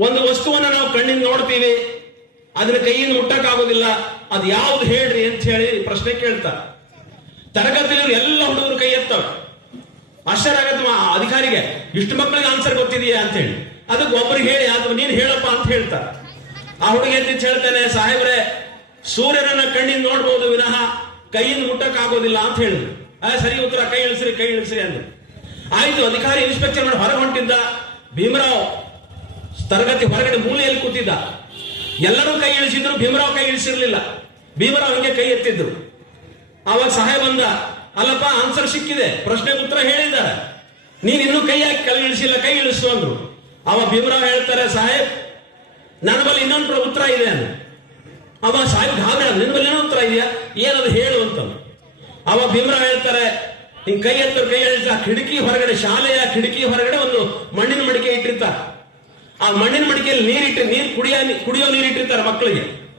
ಒಂದು ವಸ್ತುವನ್ನ ನಾವು ಕಣ್ಣಿಂದ ನೋಡ್ತೀವಿ ಅದನ್ನ ಕೈಯಿಂದ ಮುಟ್ಟಕ್ಕಾಗೋದಿಲ್ಲ, ಅದು ಯಾವ್ದು ಹೇಳ್ರಿ ಅಂತ ಹೇಳಿ ಪ್ರಶ್ನೆ ಕೇಳ್ತಾರೆ. ತರಗತಿಯಲ್ಲಿ ಎಲ್ಲ ಹುಡುಗರು ಕೈ ಎತ್ತವೆ ಆಶ್ಚರ್ಯ ಆಗತ್ತೆ ಅಧಿಕಾರಿಗೆ, ಇಷ್ಟು ಮಕ್ಕಳಿಗೆ ಆನ್ಸರ್ ಗೊತ್ತಿದೆಯಾ ಅಂತ ಹೇಳಿ. ಅದಕ್ಕೆ ಒಬ್ರು ಹೇಳಿ ಅಥವಾ ನೀನು ಹೇಳಪ್ಪ ಅಂತ ಹೇಳ್ತಾರ. ಆ ಹುಡುಗ ಎದ್ದಿದ್ದು ಹೇಳ್ತಾನೆ, ಸಾಹೇಬ್ರೆ, ಸೂರ್ಯನನ್ನ ಕಣ್ಣಿಂದ ನೋಡ್ಬೋದು ವಿನಃ, ಕೈಯಿಂದ ಮುಟ್ಟಕ್ಕಾಗೋದಿಲ್ಲ ಅಂತ ಹೇಳಿದ್ರು. ಆ, ಸರಿ ಉತ್ತರ, ಕೈ ಇಳಿಸ್ರಿ ಕೈ ಇಳಿಸ್ರಿ ಅಂದ್ರು. ಆಯ್ತು, ಅಧಿಕಾರಿ ಇನ್ಸ್ಪೆಕ್ಟರ್ ಮಾಡಿ ಹೊರಗೆ ಹೊಂಟಿದ್ದ. ಭೀಮರಾವ್ ತರಗತಿ ಹೊರಗಡೆ ಮೂಲೆಯಲ್ಲಿ ಕೂತಿದ್ದ. ಎಲ್ಲರೂ ಕೈ ಇಳಿಸಿದ್ರು, ಭೀಮರಾವ್ ಕೈ ಇಳಿಸಿರ್ಲಿಲ್ಲ. ಭೀಮರಾವ್ ಹಂಗೆ ಕೈ ಎತ್ತಿದ್ರು. ಅವಾಗ ಸಹಾಯ ಬಂದ ಅಲ್ಲಪ್ಪ ಆನ್ಸರ್ ಸಿಕ್ಕಿದೆ. ಪ್ರಶ್ನೆ ಉತ್ತರ ಹೇಳಿದ್ದಾರೆ. ನೀನ್ ಇನ್ನೂ ಕೈ ಹಾಕಿ ಕೈ ಇಳಿಸಿಲ್ಲ, ಕೈ ಇಳಿಸು ಅಂದ್ರು. ಅವ ಭೀಮರಾವ್ ಹೇಳ್ತಾರೆ, ಸಾಹೇಬ್, ನನ್ನ ಬಳಿ ಇನ್ನೊಂದು ಉತ್ತರ ಇದೆ ಅಂದ. ಅವ ಸಾಹೇಬ್ ಗಾಬರಿ ನಿನ್ನ ಬಳಿ ಏನೋ ಉತ್ತರ ಇದೆಯಾ? ಏನದು ಹೇಳು ಅಂತ. ಅವ ಭೀಮರಾವ್ ಹೇಳ್ತಾರೆ ಹಿಂಗ್ ಕೈ ಎತ್ತರು, ಕೈ ಎಳಿತ ಕಿಟಕಿ ಹೊರಗಡೆ, ಶಾಲೆಯ ಕಿಟಕಿ ಹೊರಗಡೆ ಒಂದು ಮಣ್ಣಿನ ಮಡಿಕೆ ಇಟ್ಟಿರ್ತಾರೆ. ಆ ಮಣ್ಣಿನ ಮಡಿಕೆಯಲ್ಲಿ ನೀರಿಟ್ಟು ನೀರು ಕುಡಿಯೋ ಕುಡಿಯೋ ನೀರು ಇಟ್ಟಿರ್ತಾರೆ ಮಕ್ಕಳಿಗೆ.